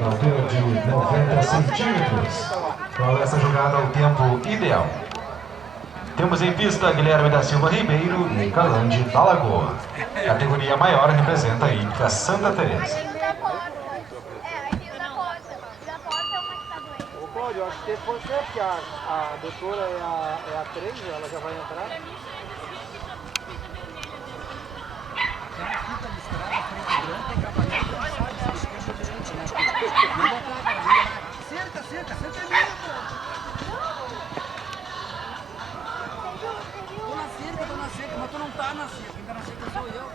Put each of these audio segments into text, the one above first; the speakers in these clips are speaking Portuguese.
na altura de 90 centímetros. Qual é essa jogada ao tempo ideal? Temos em pista Guilherme da Silva Ribeiro e Calande da Lagoa. Categoria maior representa a Hípica Santa Teresa. Ô Cláudio, eu acho que pode ser, porque a doutora é a 3, ela já vai entrar. Senta mesmo! Tô na cerca, mas tu não tá na cerca, quem tá na cerca sou eu.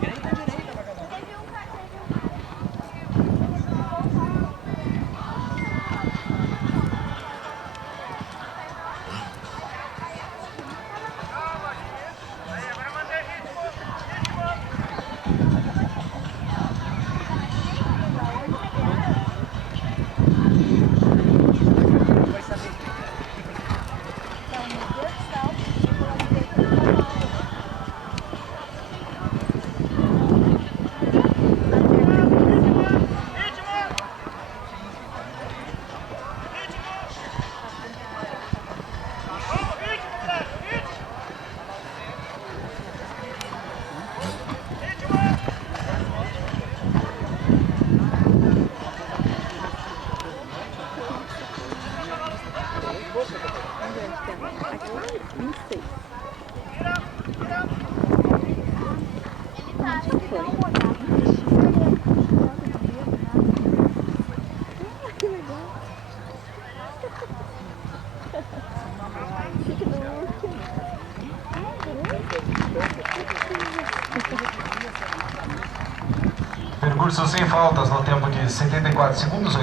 Direita, pra cada um. Percurso sem faltas no tempo de 74 segundos.